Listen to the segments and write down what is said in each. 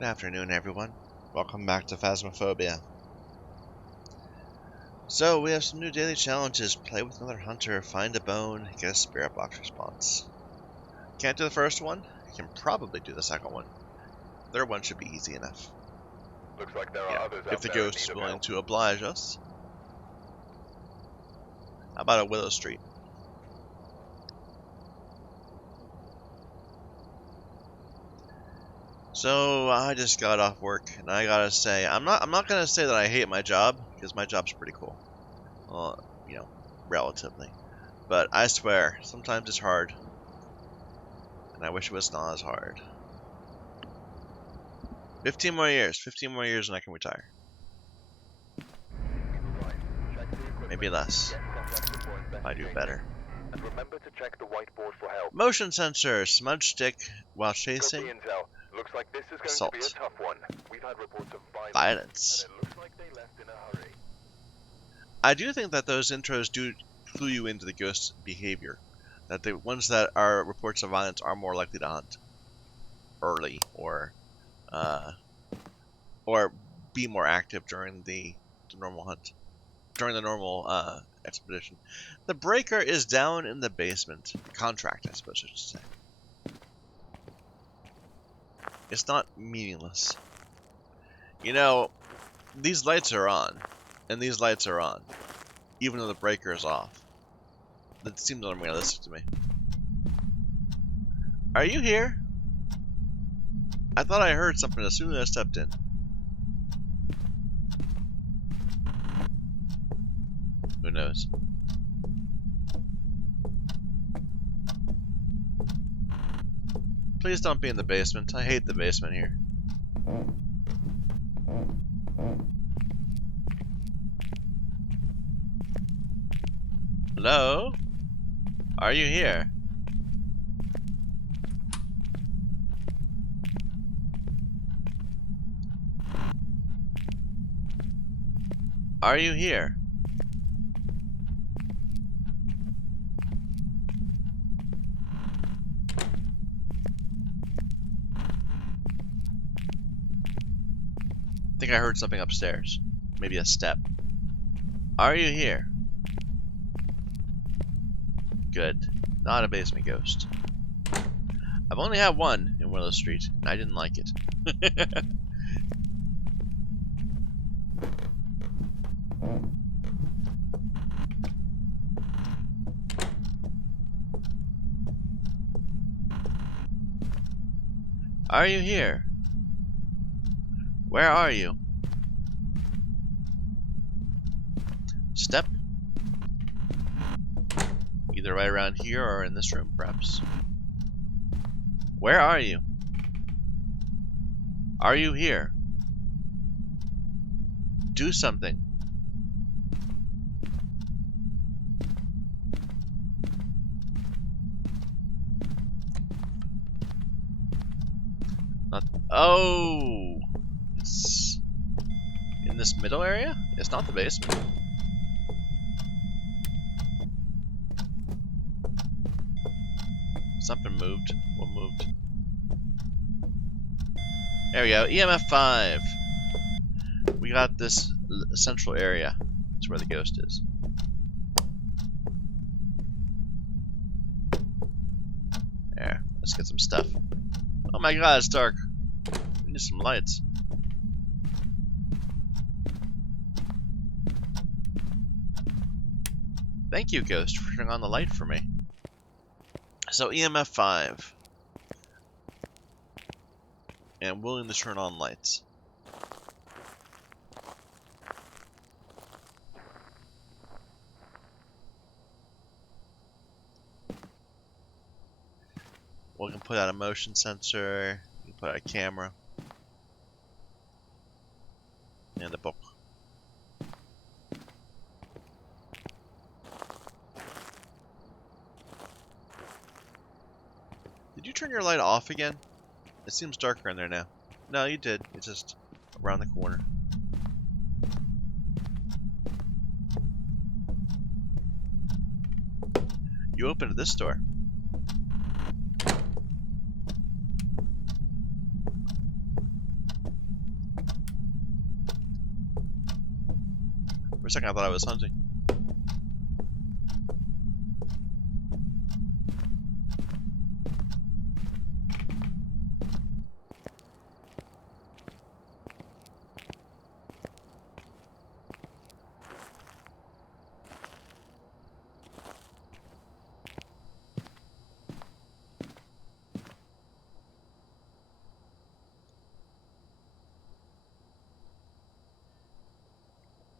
Good afternoon, everyone. Welcome back to Phasmophobia. So, we have some new daily challenges. Play with another hunter, find a bone, get a spirit box response. Can't do the first one? You can probably do the second one. Third one should be easy enough. Looks like there are others if out the there in ghost need is of willing help. to oblige us. How about a Willow Street? So, I just got off work, and I gotta say, I'm not gonna say that I hate my job, because my job's pretty cool. Well, relatively. But I swear, sometimes it's hard. And I wish it was not as hard. 15 more years and I can retire. Maybe less. I do better. And remember to check the whiteboard for help. Motion sensor, smudge stick while Got chasing, the intel. Looks like this is going assault, to be a tough one. We've had reports of violence. and it looks like they left in a hurry. I do think that those intros do clue you into the ghost's behavior. That the ones that are reports of violence are more likely to hunt early or be more active during the normal hunt. During the normal expedition. The breaker is down in the basement. The contract, I suppose I should say. It's not meaningless. These lights are on. And these lights are on. Even though the breaker is off. That seems unrealistic to me. Are you here? I thought I heard something as soon as I stepped in. Who knows? Please don't be in the basement. I hate the basement here. Hello? Are you here? Are you here? I think I heard something upstairs. Maybe a step. Are you here? Good. Not a basement ghost. I've only had one in Willow Street, and I didn't like it. Are you here? Where are you? Step. Either right around here or in this room, perhaps. Where are you? Are you here? Do something. Oh! It's in this middle area? It's not the basement. Something moved. What moved? There we go. EMF 5. We got this central area. That's where the ghost is. There. Let's get some stuff. Oh my god, it's dark. We need some lights. Thank you, ghost, for turning on the light for me. So, EMF 5. And willing to turn on lights. We can put out a motion sensor, we can put out a camera, and a book. Did you turn your light off again? It seems darker in there now. No, you did. It's just around the corner. You opened this door. a second I thought I was hunting.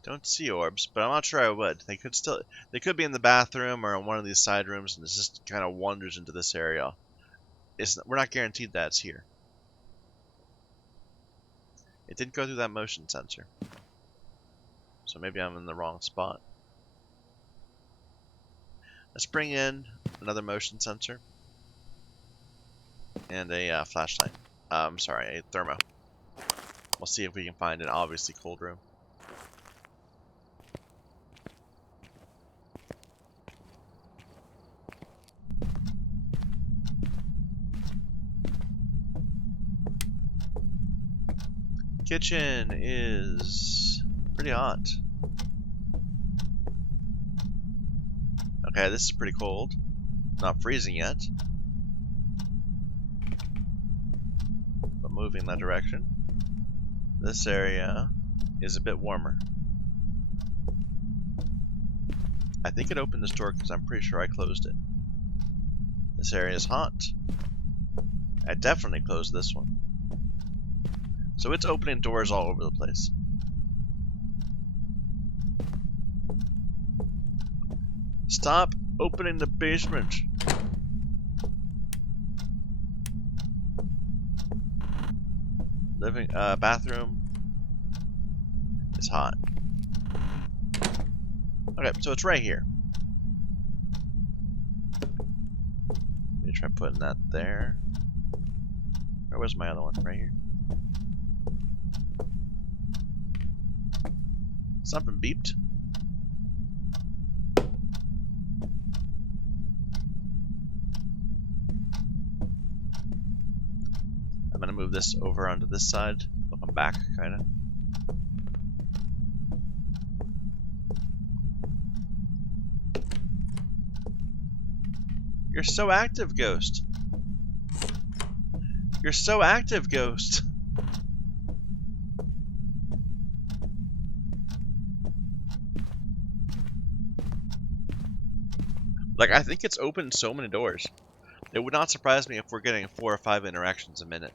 Don't see orbs, but I'm not sure I would. They could be in the bathroom or in one of these side rooms, and it just kind of wanders into this area. We're not guaranteed that it's here. It did go through that motion sensor, so maybe I'm in the wrong spot. Let's bring in another motion sensor and a flashlight. Sorry, a thermo. We'll see if we can find an obviously cold room. Kitchen is pretty hot. Okay, this is pretty cold. Not freezing yet, but moving in that direction. This area is a bit warmer. I think it opened this door because I'm pretty sure I closed it. This area is hot. I definitely closed this one. So it's opening doors all over the place. Stop opening the basement. Bathroom is hot. Okay, so it's right here. Let me try putting that there. Where was my other one? Right here. Something beeped. I'm gonna move this over onto this side. Looking back, kinda. You're so active, Ghost. You're so active, Ghost. Like, I think it's opened so many doors. It would not surprise me if we're getting 4 or 5 interactions a minute.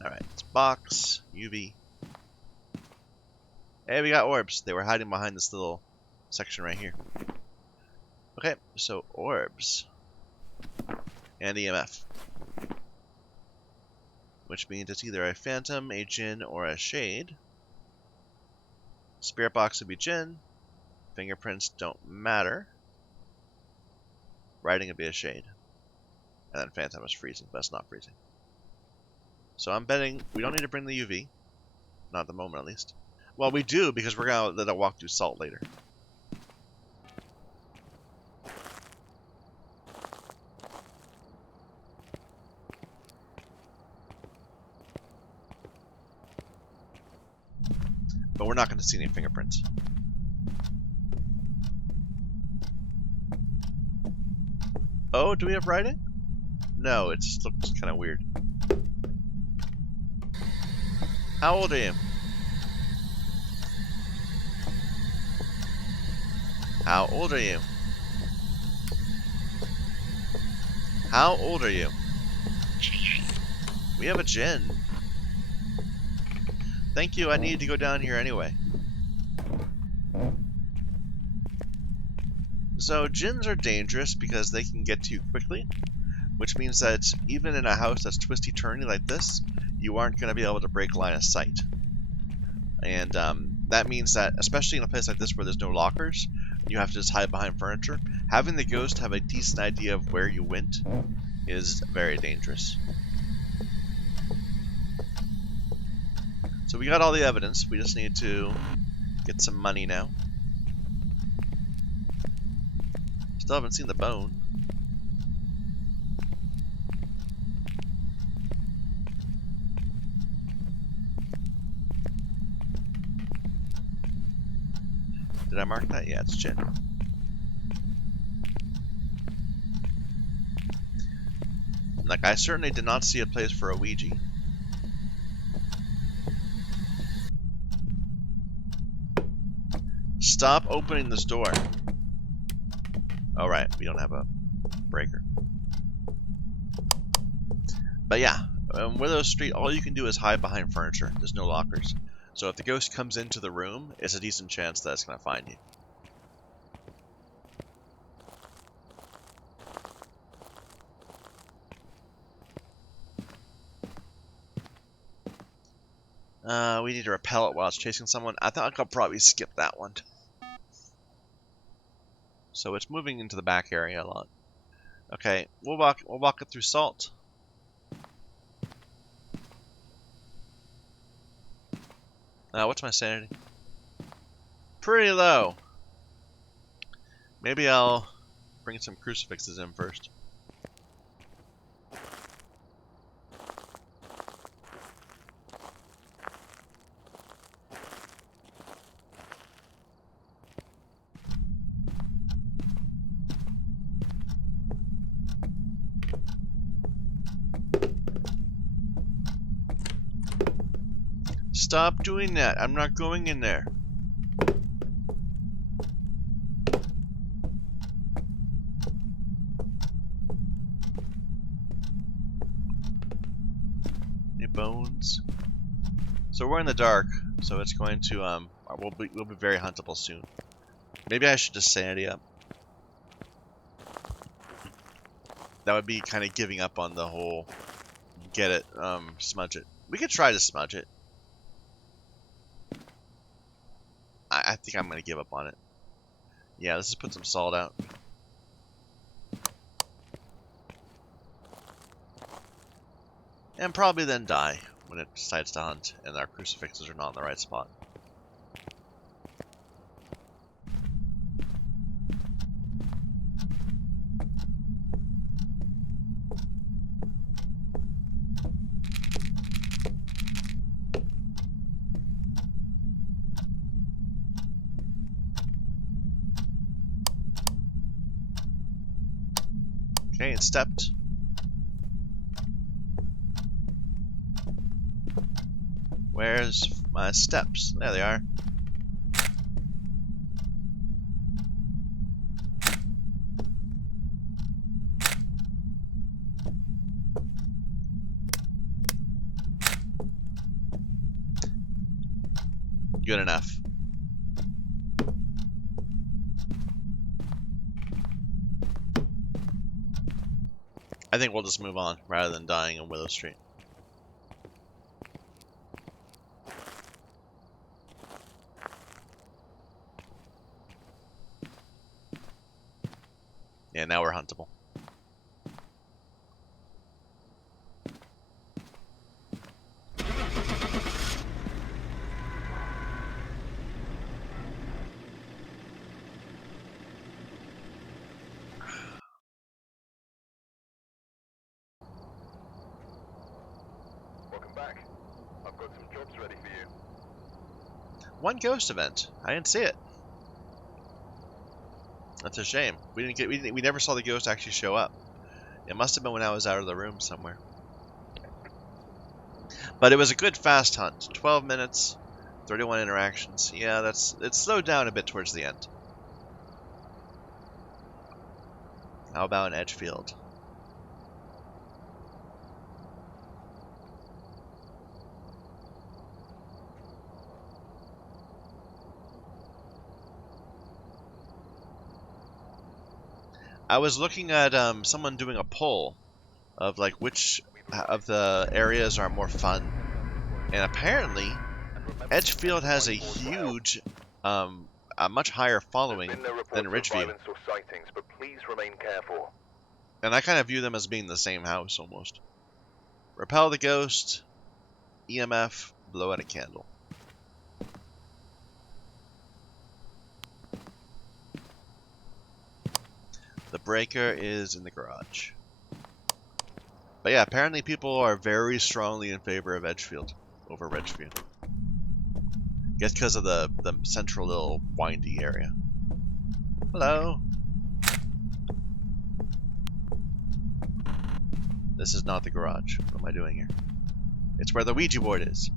Alright, it's box, UV. Hey, we got orbs. They were hiding behind this little section right here. Okay, so orbs. And EMF. Which means it's either a phantom, a djinn, or a shade. Spirit box would be djinn. Fingerprints don't matter. Writing would be a shade. And then phantom is freezing, but it's not freezing. So I'm betting we don't need to bring the UV. Not at the moment, at least. Well, we do, because we're going to let it walk through salt later. But we're not going to see any fingerprints. Oh, do we have writing? No, it just looks kind of weird. How old are you? How old are you? How old are you? We have a djinn. Thank you, I needed to go down here anyway. So, djinns are dangerous because they can get to you quickly, which means that even in a house that's twisty-turny like this, you aren't going to be able to break line of sight. And that means that, especially in a place like this where there's no lockers, you have to just hide behind furniture, having the ghost have a decent idea of where you went is very dangerous. So we got all the evidence, we just need to get some money now. Still haven't seen the bone. Did I mark that? Yeah, it's general. Like, I certainly did not see a place for a Ouija. Stop opening this door. Alright, we don't have a breaker. But yeah, Willow Street, all you can do is hide behind furniture. There's no lockers. So if the ghost comes into the room, it's a decent chance that it's going to find you. We need to repel it while it's chasing someone. I thought I could probably skip that one. So it's moving into the back area a lot. Okay, we'll walk it through salt. What's my sanity? Pretty low. Maybe I'll bring some crucifixes in first. Stop doing that. I'm not going in there. Any bones? So we're in the dark, so it's going to we'll be very huntable soon. Maybe I should just sanity up. That would be kind of giving up on the whole get it, smudge it. We could try to smudge it. I think I'm gonna give up on it. Yeah, let's just put some salt out. And probably then die when it decides to hunt and our crucifixes are not in the right spot. Okay, it stepped. Where's my steps? There they are. Good enough. I think we'll just move on rather than dying in Willow Street. Yeah, now we're huntable. Welcome back. I've got some jobs ready for you. One ghost event. I didn't see it. That's a shame. We never saw the ghost actually show up. It must have been when I was out of the room somewhere. But it was a good fast hunt. 12 minutes, 31 interactions. Yeah, it slowed down a bit towards the end. How about an Edgefield? I was looking at someone doing a poll of like which of the areas are more fun, and apparently Edgefield has a huge, a much higher following There's been no than reports of Ridgeview, violence or sightings, but please remain careful. and I kind of view them as being the same house almost. Repel the ghost, EMF, blow out a candle. The breaker is in the garage. But yeah, apparently people are very strongly in favor of Edgefield over Ridgeview. Guess because of the central little windy area. Hello. This is not the garage. What am I doing here? It's where the Ouija board is.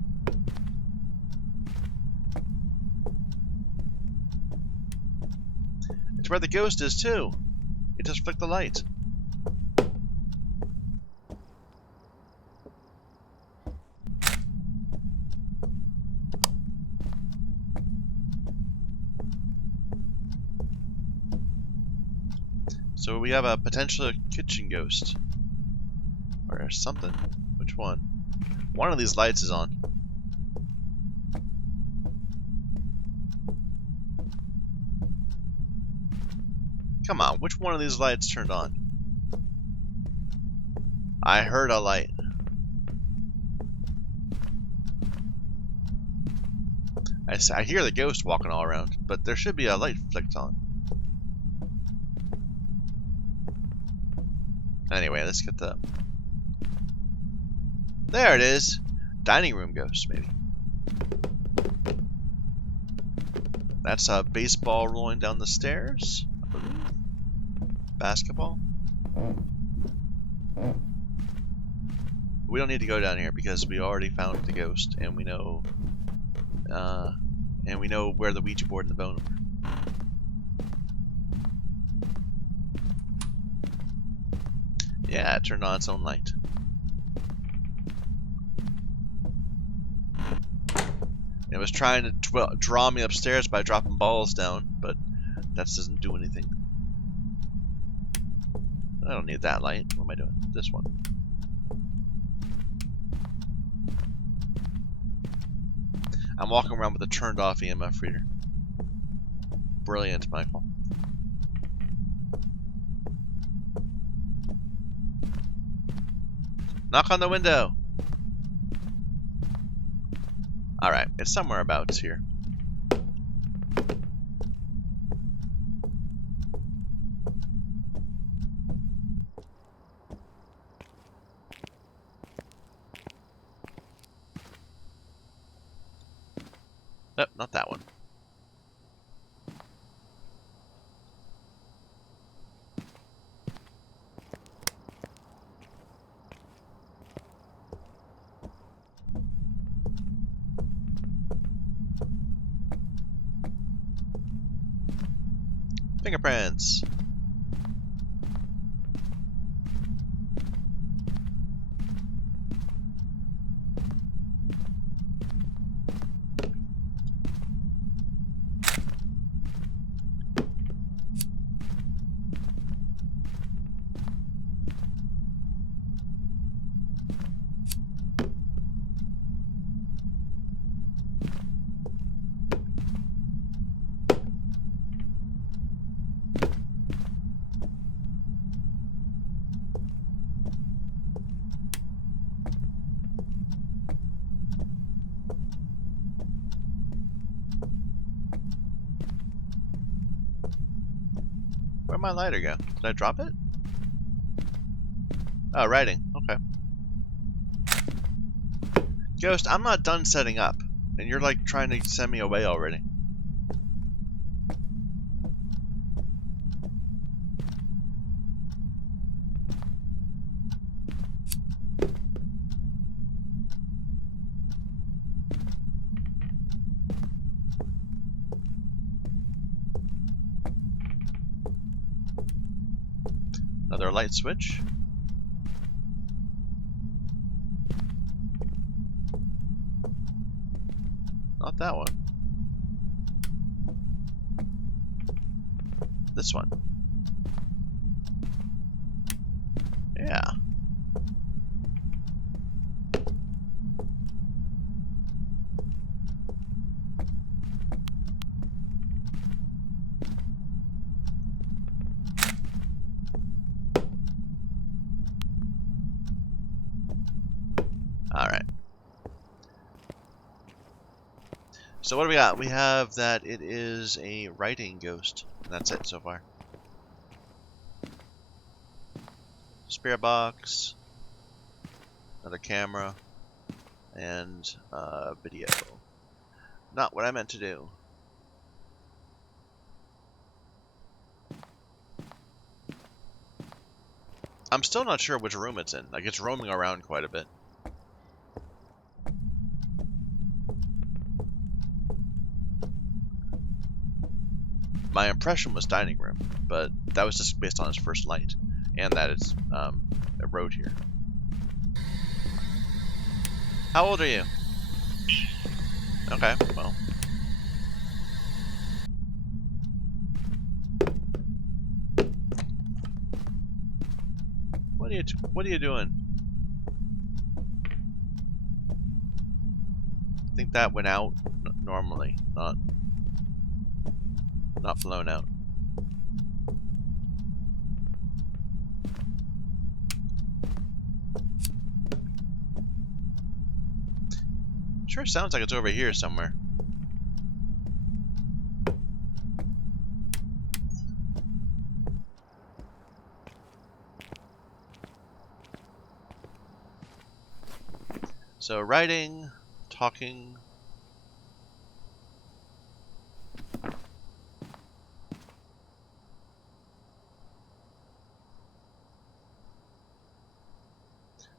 It's where the ghost is too. It just flicked the light. So we have a potential kitchen ghost. Or something. Which one? One of these lights is on. Come on, which one of these lights turned on? I heard a light. I hear the ghost walking all around, but there should be a light flicked on. Anyway, let's get the... There it is! Dining room ghost, maybe. That's a baseball rolling down the stairs, I believe. Basketball. We don't need to go down here because we already found the ghost, and we know where the Ouija board and the bone are. Yeah, it turned on its own light. It was trying to draw me upstairs by dropping balls down, but that doesn't do anything. I don't need that light. What am I doing? This one. I'm walking around with a turned off EMF reader. Brilliant, Michael. Knock on the window! Alright, it's somewhere about here. Nope, not that one. Fingerprints! Where'd my lighter go? Did I drop it? Oh, writing. Okay. Ghost, I'm not done setting up. And you're like trying to send me away already. Another light switch. Not that one. This one. Yeah. Alright. So what do we got? We have that it is a writing ghost. And that's it so far. Spirit box. Another camera. And video. Not what I meant to do. I'm still not sure which room it's in. Like, it's roaming around quite a bit. My impression was dining room, but that was just based on its first light, and that it's a road here. How old are you? Okay, well. What are you doing? I think that went out normally, not blown out. Sure sounds like it's over here somewhere. So writing, talking.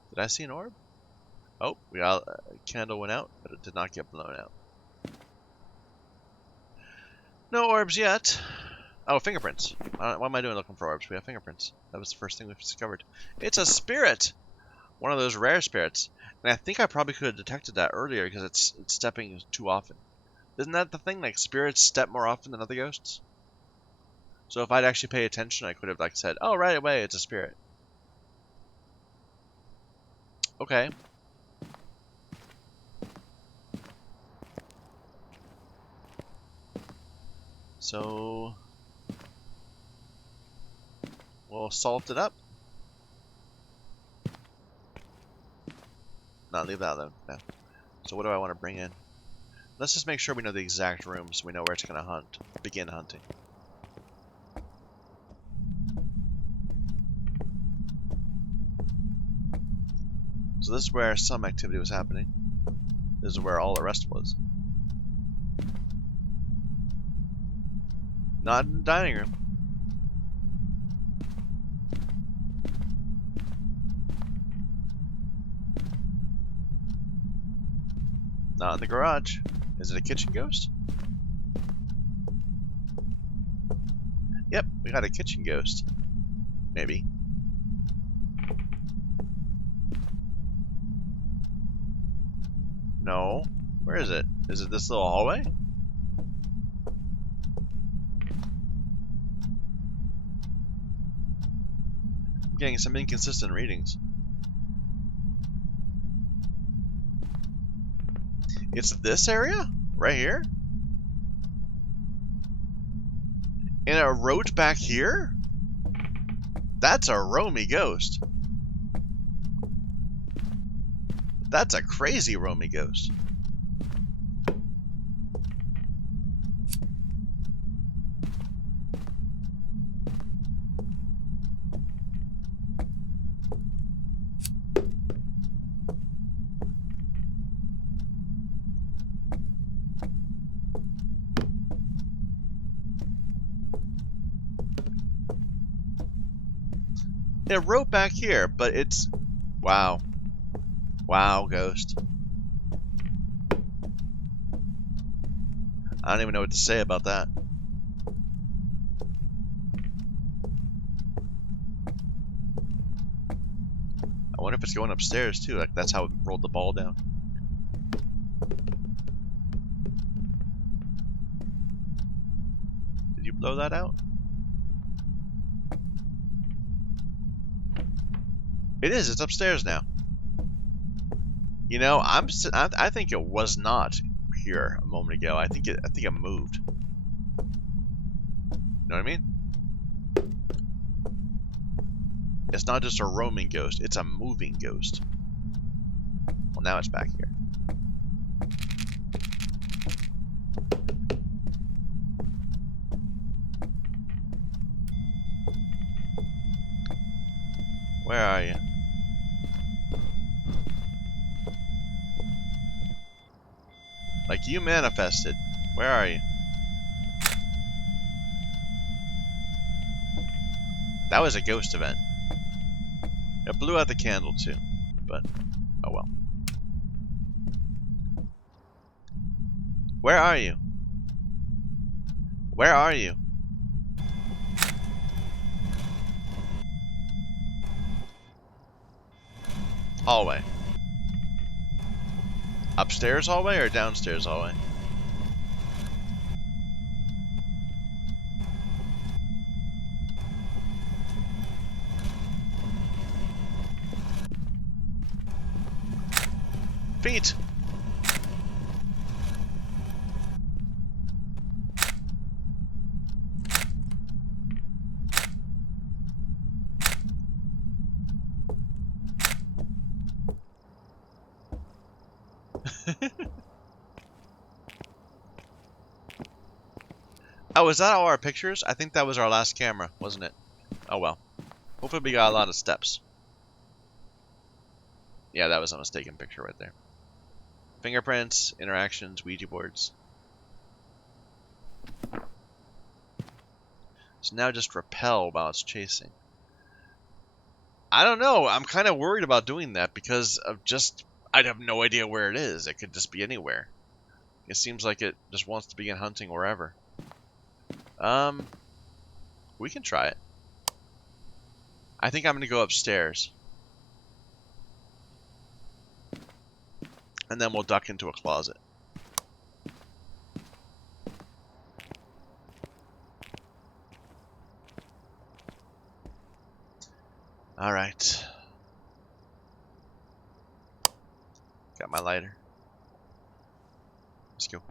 Did I see an orb? Oh, we got a candle went out, but it did not get blown out. No orbs yet. Oh, fingerprints. What am I doing looking for orbs? We have fingerprints. That was the first thing we've discovered. It's a spirit! One of those rare spirits. And I think I probably could have detected that earlier because it's stepping too often. Isn't that the thing? Like, spirits step more often than other ghosts? So if I'd actually paid attention, I could have, like, said, oh, right away, it's a spirit. Okay. So we'll salt it up. Not leave that alone. No. So what do I want to bring in? Let's just make sure we know the exact room so we know where it's going to hunt. Begin hunting. So this is where some activity was happening. This is where all the rest was. Not in the dining room. Not in the garage. Is it a kitchen ghost? Yep, we got a kitchen ghost. Maybe. No. Where is it? Is it this little hallway? I'm getting some inconsistent readings. It's this area? Right here? And it wrote back here? That's a roamy ghost. That's a crazy roamy ghost. It wrote back here, but it's... Wow. Wow, ghost. I don't even know what to say about that. I wonder if it's going upstairs too, like that's how it rolled the ball down. Did you blow that out? It is, it's upstairs now. You know, I think it was not here a moment ago. I think it moved. You know what I mean? It's not just a roaming ghost, it's a moving ghost. Well, now it's back here. Where are you? Like you manifested. Where are you? That was a ghost event. It blew out the candle too, but oh well. Where are you? Where are you? Hallway. Upstairs hallway or downstairs hallway? Feet! Oh, is that all our pictures? I think that was our last camera, wasn't it? Oh well. Hopefully we got a lot of steps. Yeah, that was a mistaken picture right there. Fingerprints, interactions, Ouija boards. So now just repel while it's chasing. I don't know. I'm kind of worried about doing that because of just... I have no idea where it is. It could just be anywhere. It seems like it just wants to begin hunting wherever. We can try it. I think I'm going to go upstairs. And then we'll duck into a closet. Alright. Got my lighter. Let's go.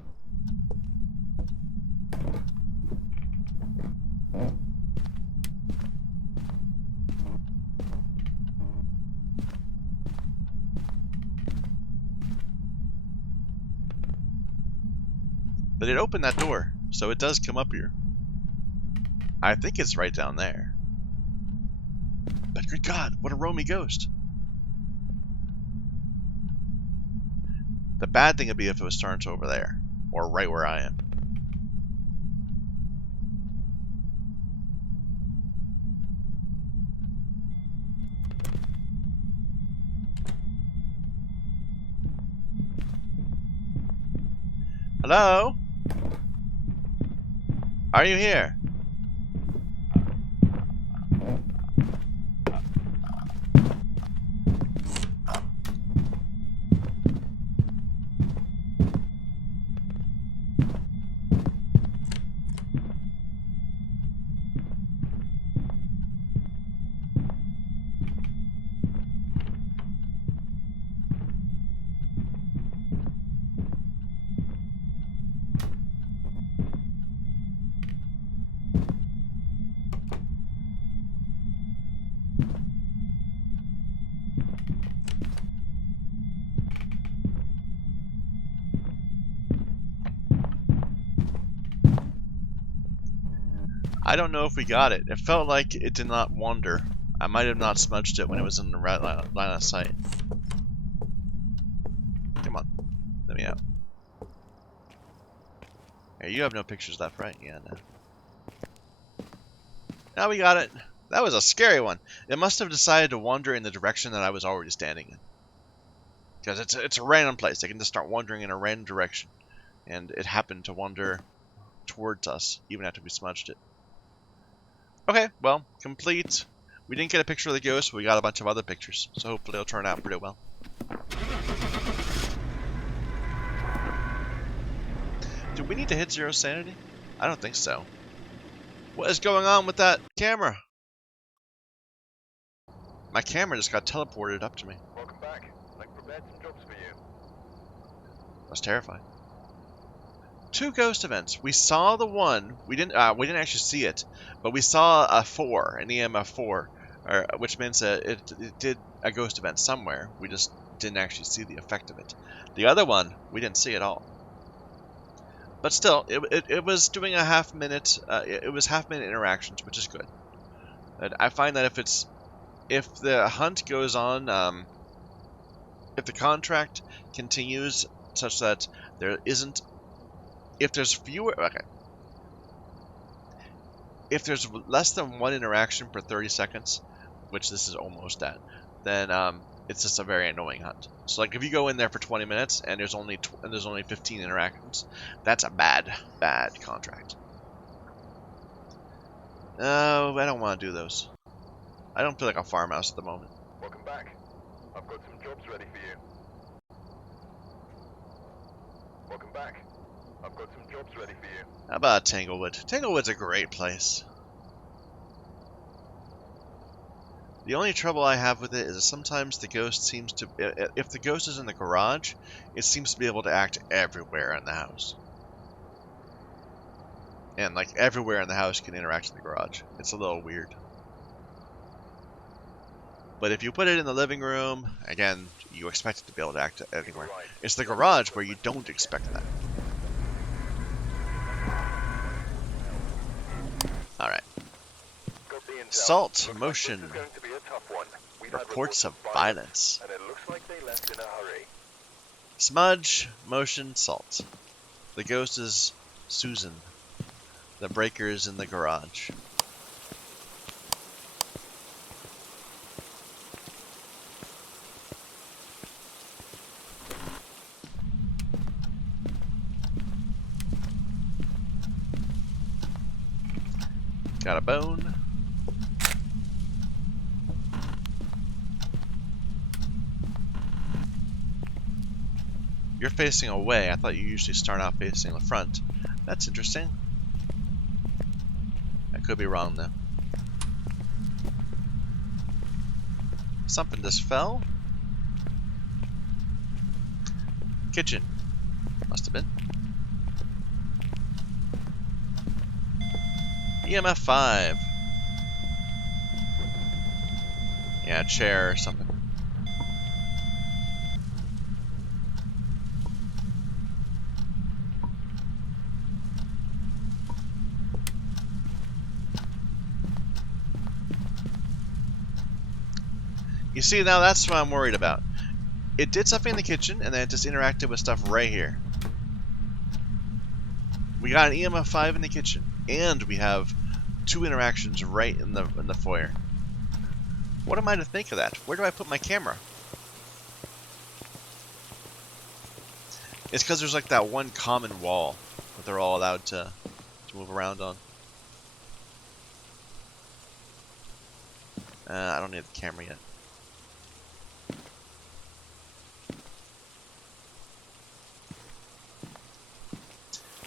But it opened that door, so it does come up here. I think it's right down there. But good God, what a roamy ghost. The bad thing would be if it was turned over there, or right where I am. Hello? Are you here? I don't know if we got it. It felt like it did not wander. I might have not smudged it when it was in the right line of sight. Come on. Let me out. Hey, you have no pictures left, right? Yeah, no. Now we got it. That was a scary one. It must have decided to wander in the direction that I was already standing in. Because it's a random place. They can just start wandering in a random direction. And it happened to wander towards us, even after we smudged it. Okay, well, complete. We didn't get a picture of the ghost, but we got a bunch of other pictures. So hopefully it'll turn out pretty well. Do we need to hit 0 sanity? I don't think so. What is going on with that camera? My camera just got teleported up to me. Welcome back. I've prepared some jobs for you. That's terrifying. 2 ghost events. We saw the one. We didn't actually see it, but we saw a 4, an EMF 4, which means that it did a ghost event somewhere. We just didn't actually see the effect of it. The other one we didn't see at all. But still, it was doing a half-minute. It was half-minute interactions, which is good. And I find that if the hunt goes on, if the contract continues such that there isn't. If there's fewer, okay. If there's less than one interaction per 30 seconds, which this is almost at, then it's just a very annoying hunt. So like if you go in there for 20 minutes and there's only 15 interactions, that's a bad contract. No, I don't want to do those. I don't feel like a farmhouse at the moment. Welcome back. I've got some jobs ready for you. Welcome back. I've got some jobs ready for you. How about Tanglewood? Tanglewood's a great place. The only trouble I have with it is that sometimes the ghost seems to... If the ghost is in the garage, it seems to be able to act everywhere in the house. And, like, everywhere in the house can interact in the garage. It's a little weird. But if you put it in the living room, again, you expect it to be able to act anywhere. It's the garage where you don't expect that. Alright. Salt, motion, reports of violence. And it looks like they left in a hurry. Smudge, motion, salt. The ghost is Susan. The breaker is in the garage. Got a bone. You're facing away. I thought you usually start out facing the front. That's interesting. I could be wrong though. Something just fell. Kitchen. Must have been. EMF 5. Yeah, chair or something. You see, now that's what I'm worried about. It did something in the kitchen, and then it just interacted with stuff right here. We got an EMF 5 in the kitchen, and we have 2 interactions right in the foyer. What am I to think of that? Where do I put my camera? It's because there's like that one common wall that they're all allowed to move around on. I don't need the camera yet.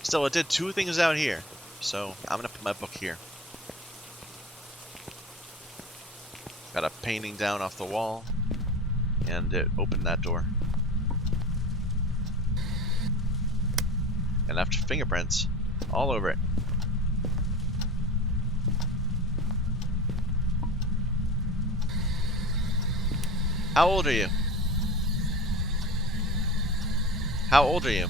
Still, it did 2 things out here, so I'm gonna put my book here. Got a painting down off the wall, and it opened that door. And left fingerprints all over it. How old are you? How old are you?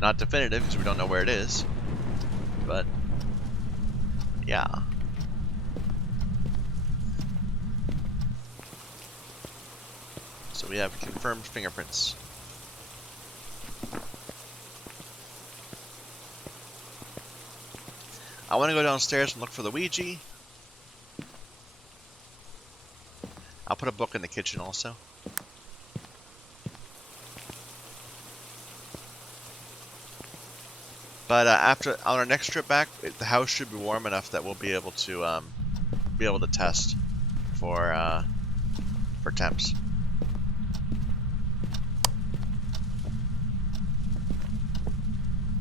Not definitive because we don't know where it is, but yeah. So we have confirmed fingerprints. I want to go downstairs and look for the Ouija. I'll put a book in the kitchen also. But after on our next trip back, the house should be warm enough that we'll be able to test for temps.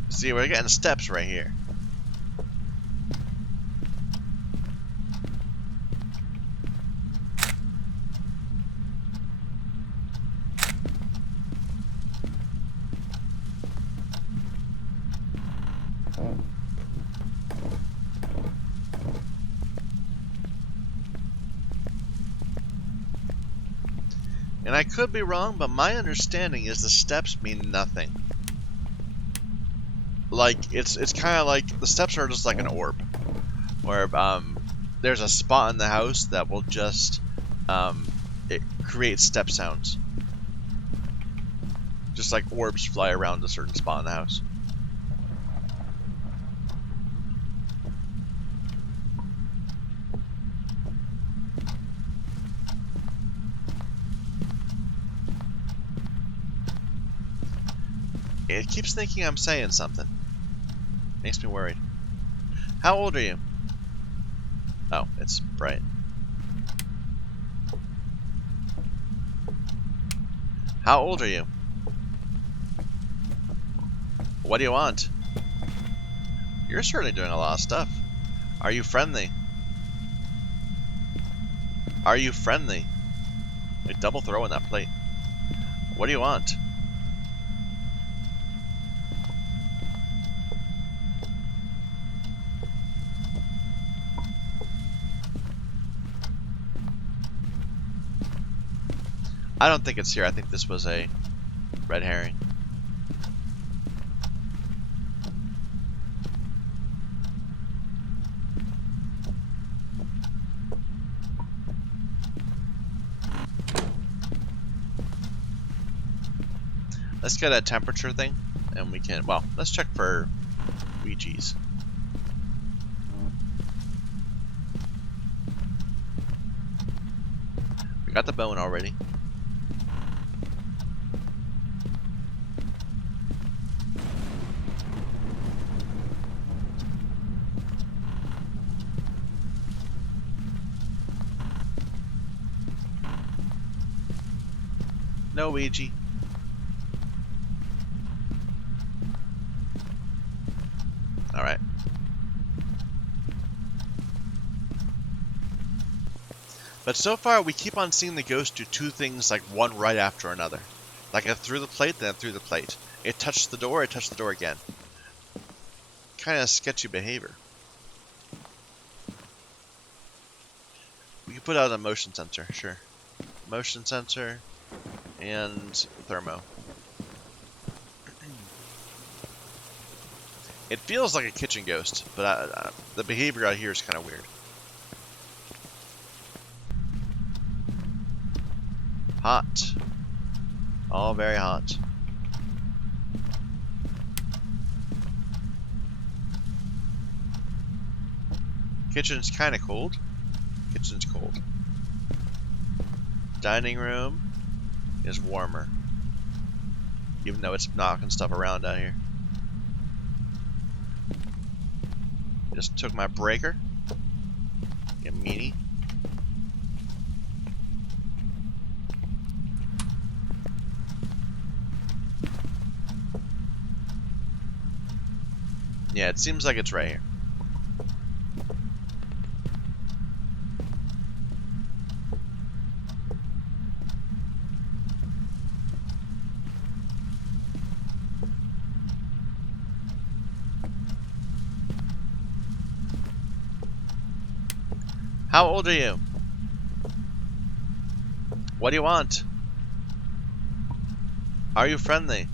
See, we're getting steps right here. And I could be wrong, but my understanding is the steps mean nothing. Like, it's kind of like, the steps are just like an orb. Where, there's a spot in the house that will just it creates step sounds. Just like orbs fly around a certain spot in the house. It keeps thinking I'm saying something. Makes me worried. How old are you? Oh, it's bright. How old are you? What do you want? You're certainly doing a lot of stuff. Are you friendly? Are you friendly? Like double throw in that plate. What do you want? I don't think it's here. I think this was a red herring. Let's get a temperature thing, and we can, well, let's check for Ouija's. We got the bone already. No Ouija. Alright. But so far, we keep on seeing the ghost do two things, like one right after another. Like it threw the plate, then it threw the plate. It touched the door again. Kind of sketchy behavior. We can put out a motion sensor, sure. Motion sensor and thermo. It feels like a kitchen ghost, but the behavior out here is kind of weird. Hot. All very hot. Kitchen's kind of cold. Kitchen's cold. Dining room is warmer. Even though it's knocking stuff around out here. Just took my breaker. You meanie. Yeah, it seems like it's right here. How old are you? What do you want? Are you friendly?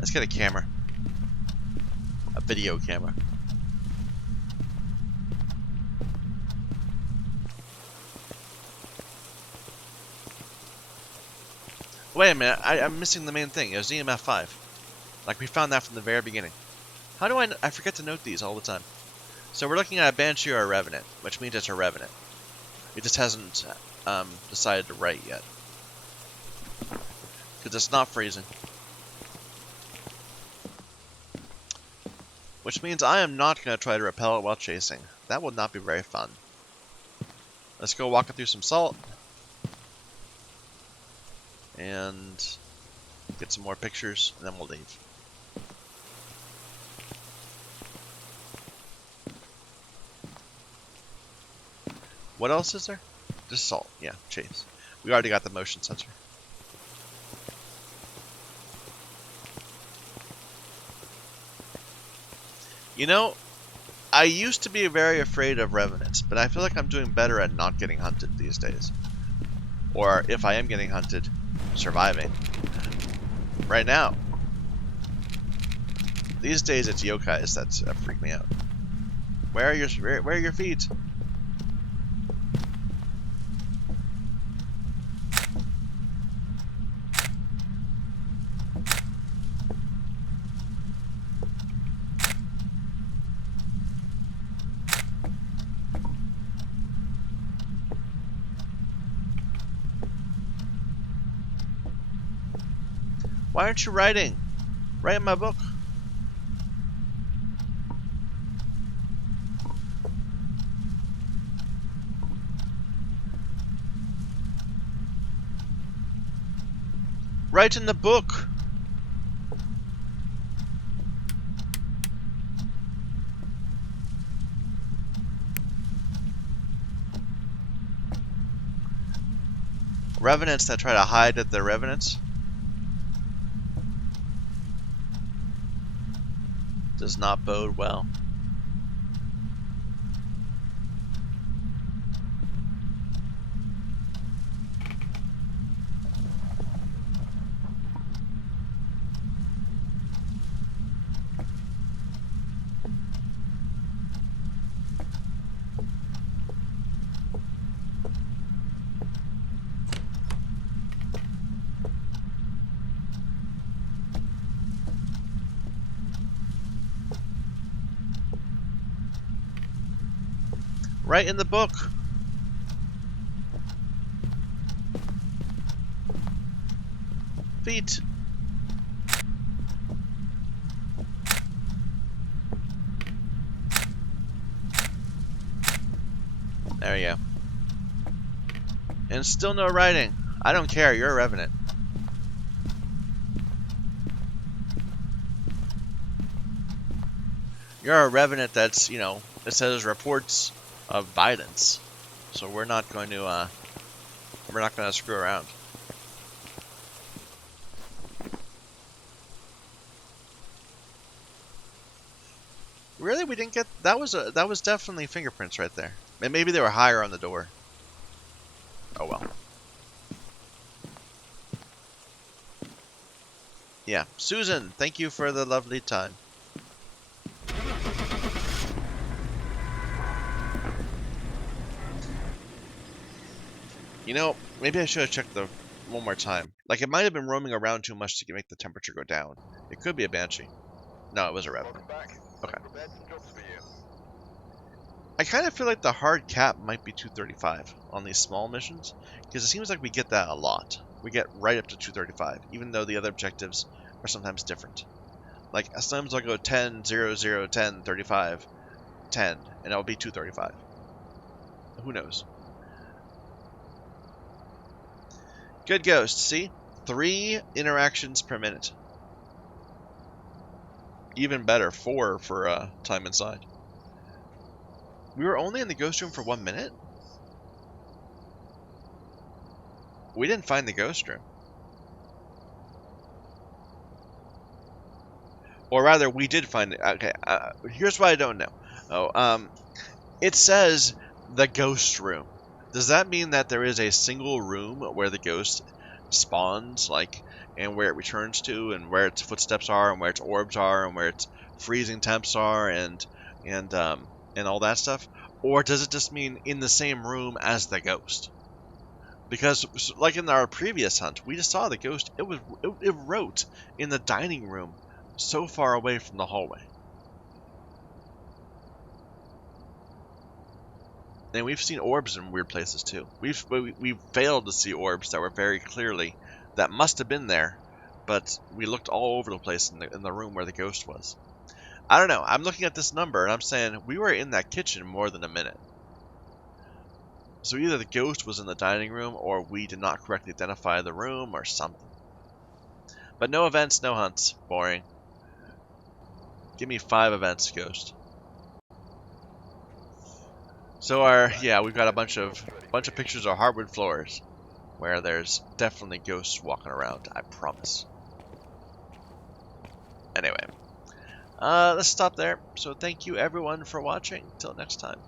Let's get a camera. A video camera. Wait a minute, I'm missing the main thing. It was EMF 5. Like we found that from the very beginning. How do I forget to note these all the time. So we're looking at a Banshee or a Revenant, which means it's a Revenant. It just hasn't decided to write yet. Because it's not freezing. Which means I am not going to try to repel it while chasing. That would not be very fun. Let's go walking through some salt. And get some more pictures, and then we'll leave. What else is there? Just salt. Yeah, chase. We already got the motion sensor. You know, I used to be very afraid of revenants, but I feel like I'm doing better at not getting hunted these days. Or if I am getting hunted, surviving. Right now. These days it's yokais that freak me out. Where are your feet? Why aren't you writing? Write in my book. Write in the book. Revenants that try to hide that they're revenants does not bode well. Write in the book. Feet. There you go. And still no writing. I don't care, you're a revenant. You're a revenant that's, you know, it says reports of violence. So we're not going to screw around. Really, we didn't get that was definitely fingerprints right there. And maybe they were higher on the door. Oh well. Yeah, Susan, thank you for the lovely time. You know, maybe I should have checked the one more time. Like, it might have been roaming around too much to make the temperature go down. It could be a banshee. No, it was a revenant. Welcome back. Okay. I've prepared some jobs for you. I kind of feel like the hard cap might be 235 on these small missions, because it seems like we get that a lot. We get right up to 235, even though the other objectives are sometimes different. Like, sometimes I'll go 10, 0, 0, 10, 35, 10, and it'll be 235. Who knows? Good ghost, see? 3 interactions per minute. Even better, 4 for time inside. We were only in the ghost room for 1 minute? We didn't find the ghost room. Or rather, we did find it. Okay, here's what I don't know. It says the ghost room. Does that mean that there is a single room where the ghost spawns, like, and where it returns to, and where its footsteps are, and where its orbs are, and where its freezing temps are, and all that stuff? Or does it just mean in the same room as the ghost? Because, like in our previous hunt, we just saw the ghost. It wrote in the dining room, so far away from the hallway. And we've seen orbs in weird places too. We've failed to see orbs that were very clearly that must have been there, but we looked all over the place in the room where the ghost was. I don't know. I'm looking at this number and I'm saying we were in that kitchen more than a minute. So either the ghost was in the dining room or we did not correctly identify the room or something. But no events, no hunts. Boring. Give me 5 events, ghost. So we've got a bunch of pictures of hardwood floors where there's definitely ghosts walking around, I promise. Anyway, Let's stop there. So thank you everyone for watching. Till next time.